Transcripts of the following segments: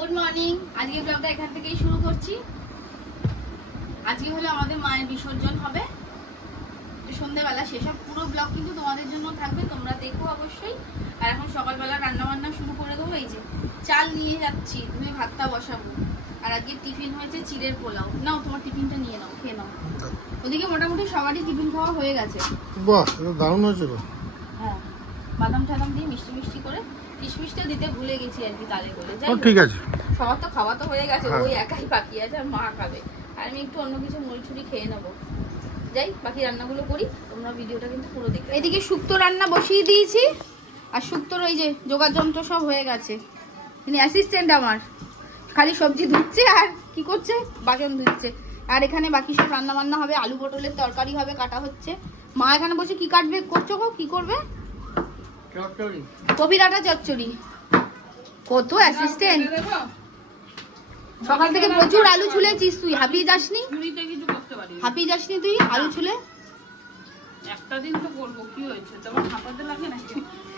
Good morning. আজকে ব্লগটা এখান থেকেই শুরু করছি। আজকে হলো আমাদের মায়ের বিসর্জন হবে সন্ধ্যাবেলা। সেসব পুরো ব্লগ কিন্তু তোমাদের জন্য থাকবে, তোমরা দেখো অবশ্যই। আর এখন সকালবেলা রান্না বান্না শুরু করে দেবো। এই যে চাল নিয়ে যাচ্ছি, তুমি ভাতটা বসাবো। আর আজকে টিফিন হয়েছে চিড়ের পোলাও। নাও তোমার টিফিনটা নিয়ে নাও, খেয়ে নাও। ওদিকে মোটামুটি সবারই টিফিন খাওয়া হয়ে গেছে। বাহ, এটা দারুণ হয়েছে গো। হ্যাঁ, বাদাম টাদাম দিয়ে মিষ্টি মিষ্টি করে, কিশমিশটা দিতে ভুলে গেছি আর কি, তালে করে। ঠিক আছে, সবার তো খাওয়া তো হয়ে গেছে, ওই একাই বাকি আছে, আর মা খাবে। আর আমি একটু অন্য কিছু মুড়ি ছুরি খেয়ে নেবো। যাই, বাকি রান্নাগুলো করি, তোমরা ভিডিওটা কিন্তু পুরো দেখো। এদিকে শুক্তো রান্না বসিয়ে দিয়েছি, আর শুক্তোর ওই যে জোগাড় যন্ত্র সব হয়ে গেছে। তিনি অ্যাসিস্ট্যান্ট আমার, খালি সবজি ধুচ্ছে আর কি করছে, বাসন ধুচ্ছে। আর এখানে বাকি সব রান্না বান্না হবে, আলু পটলের তরকারি হবে, কাটা হচ্ছে। মা এখানে বসে কি কাটবে, করছো গো, কি করবে? কপি ডাঁটা চচ্চড়ি। কত অ্যাসিস্ট্যান্ট, সকাল থেকে প্রচুর আলু ছুলেছিস তুই, হাঁপিয়ে যাসনি? হাঁপিয়ে যাসনি তুই আলু ছুলে? একটা দিন তো করবো, কি হয়েছে তোমার হাঁপাতে লাগে নাকি?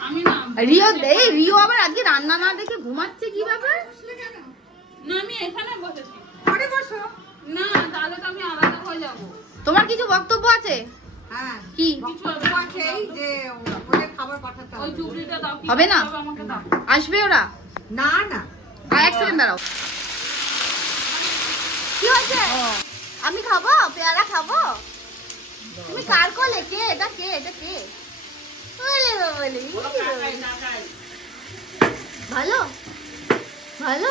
আমি না রিও, এই রিও আবার আজকে রান্না না দেখে ঘুমাচ্ছে, কি ব্যাপার? না আমি এখানে বসেছি, পরে বসো না, তাহলে তো আমি আলাদা হয়ে যাবো। তোমার কিছু বক্তব্য আছে? হ্যাঁ, কি কিছু আছে যে ওদের খাবার পাঠাতে ওই হবে। চুবড়িটা দাও, কি হবে না? আমাকে দাও। আসবে ওরা? না না, আর এক সেকেন্ড দাঁড়াও। কি হয়েছে? আমি খাবো, পেয়ারা খাবো। তুমি কার কোলে? কে এটা, কে এটা, কে? বলে বলে ভালো ভালো।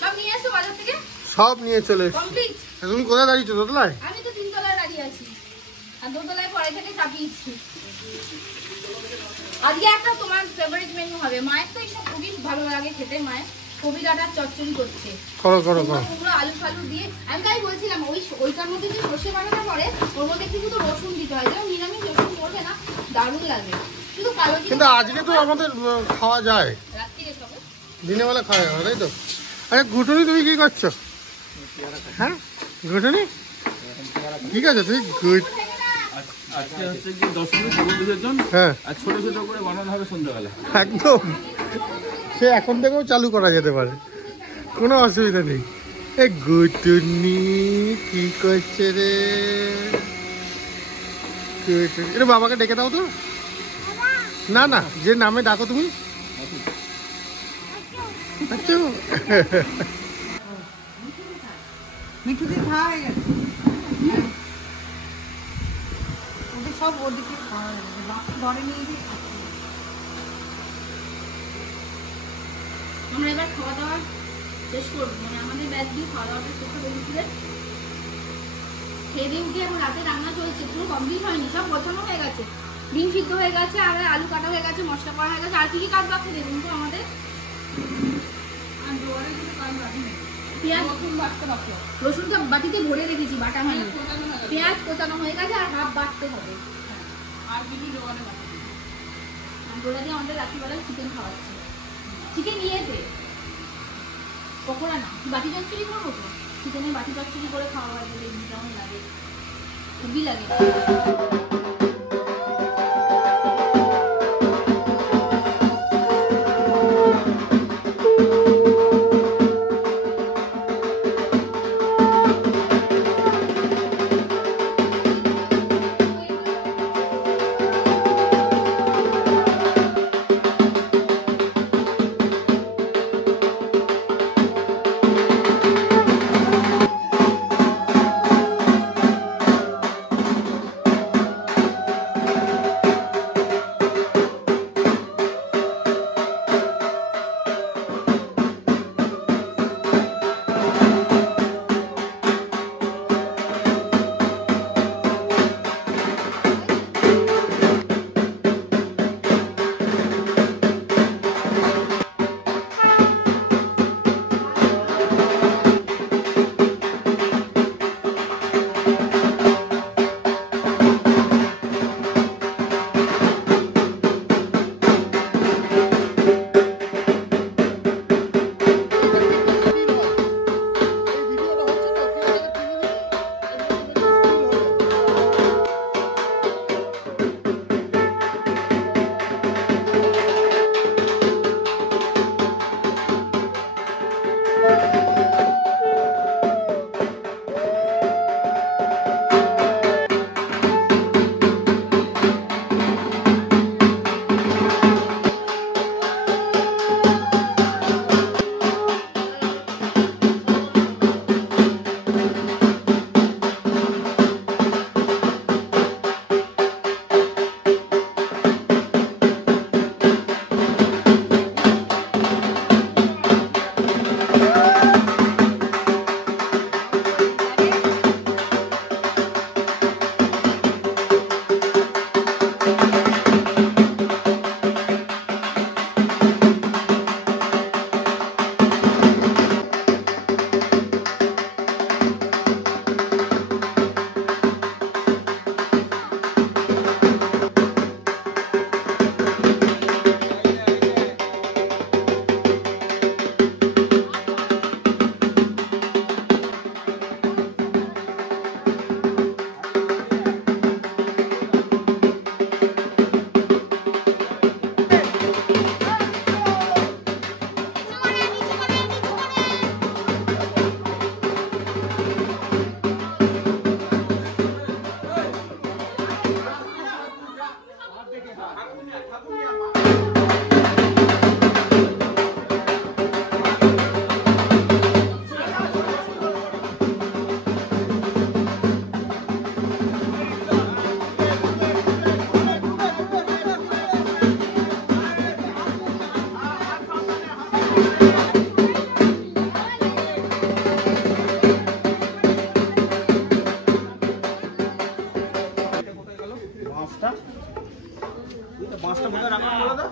সব নিয়ে এসো বাজার থেকে, সব নিয়ে চলে এসেছি। কমপ্লিট। তুমি কোথায় দাঁড়িয়েছো, দোতলায়? আমি তো তিনতলায় দাঁড়িয়ে আছি, আর দোতলায় পরে থেকে চাপিয়েছি। আজকে একটা তোমার ফেভারিট মেনু হবে। মায়ের তো এইসব খুবই ভালো লাগে খেতে। মায়ের কপি ডাঁটার চচ্চড়ি করছে, করো করো করো। পুরো আলু ফালু দিয়ে। আমি তাই বলছিলাম, ওইটার মধ্যে যে সর্ষে বাটাটা পরে, ওর মধ্যে কিন্তু রসুন দিতে হয়। যেমন নিরামিষ রসুন করবে না, দারুণ লাগে। শুধু কালো জিরে। কিন্তু আজকে তো আমাদের খাওয়া যায়, রাত্রিরে খাবো, দিনের বেলা খাওয়া যাবে, তাই তো? আরে ঘুটুনি, তুমি কি করছো? হ্যাঁ ঘুটুনি, ঠিক আছে তুই গুড। আজকে হচ্ছে কি দশমী ঠাকুর বিসর্জন, হ্যাঁ আর ছোট ছোট করে বানানো হবে সন্ধ্যাবেলা। একদম, সে এখন থেকেও চালু করা যেতে পারে, কোনো অসুবিধা নেই। এ গুটুনি কি করছে রে? গুটুনি, এটা বাবাকে ডেকে দাও তো। না না, যে নামে ডাকো তুমি। আচ্ছা, মিঠু দিয়ে খাওয়া হয়ে গেছে। ওদের সব ওদিকে খাওয়া হয়ে গেছে, বাকি ঘরে নিয়ে গিয়ে খাচ্ছে। আমরা এবার খাওয়া দাওয়া শেষ করবো, মানে আমাদের ব্যাচ দিয়ে খাওয়া দাওয়াটা শেষ করে দুপুরে খেয়ে দিয়ে উঠে এখন রাতে রান্না চলছে, পুরো কমপ্লিট হয়নি, সব গোছানো হয়ে গেছে। ডিম সিদ্ধ হয়ে গেছে, আর আলু কাটা হয়ে গেছে, মশলা করা হয়ে গেছে। আর কি কি কাজ বাকি দেবেন তো আমাদের? আর জোয়ারে কিছু কাজ বাকি নেই, পেঁয়াজ রসুন বাটতে বাকি আছে। রসুনটা বাটিতে ভরে রেখেছি, বাটা হয়নি। কোটানো হয়ে গেছে। পেঁয়াজ কোচানো হয়ে গেছে, আর হাফ বাটতে হবে। আর কিছু জোয়ারে বাকি নেই। গোলা দিয়ে আমাদের রাত্রিবেলায় চিকেন খাওয়াচ্ছে। চিকেন ইয়েতে পকোড়া না, বাটি চচ্চড়ি করবো তো, চিকেনের বাটি চচ্চড়ি করে খাওয়া হয় বলে কেমন লাগে, খুবই লাগে। বাঁশটা কোথায় রাখলাম বলো তো?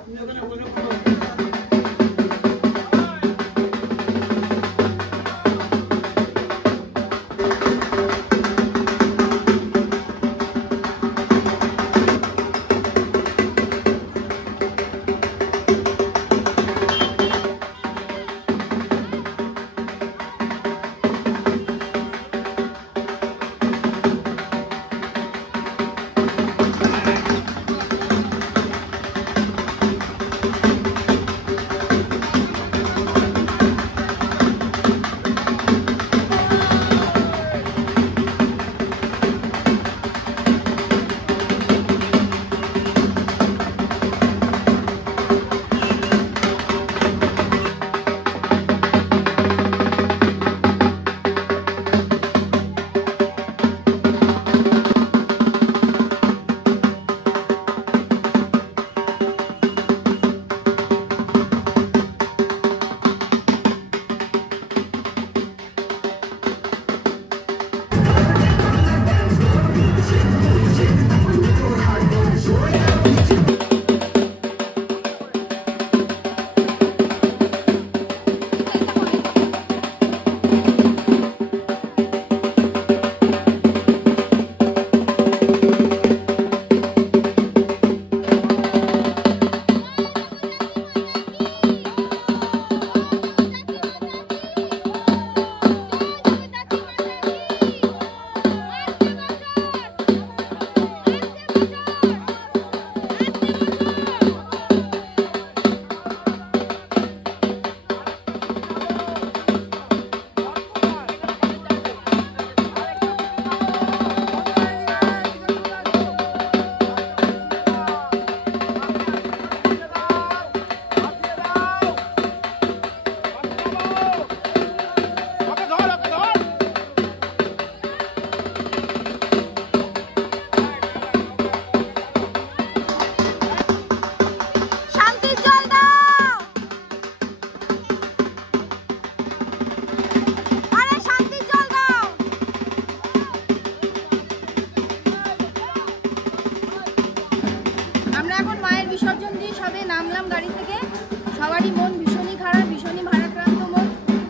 সবারই মন ভীষণই খারাপ, ভীষণই ভারাক্রান্ত মন।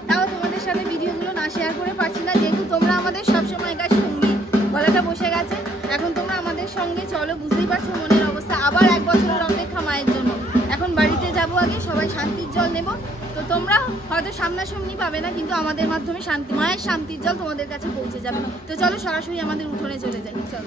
তাও তোমাদের সাথে ভিডিওগুলো না শেয়ার করে পারছি না, যেহেতু তোমরা আমাদের সবসময়কার সঙ্গী। গলাটা বসে গেছে, এখন তোমরা আমাদের সঙ্গে চলো, বুঝতেই পারছো মনের অবস্থা। আবার 1 বছরের অপেক্ষা মায়ের জন্য। এখন বাড়িতে যাবো, আগে সবাই শান্তির জল নেব। তো তোমরা হয়তো সামনাসামনি পাবে না, কিন্তু আমাদের মাধ্যমে মায়ের শান্তির জল তোমাদের কাছে পৌঁছে যাবে। তো চলো সরাসরি আমাদের উঠোনে চলে যাই। চলো।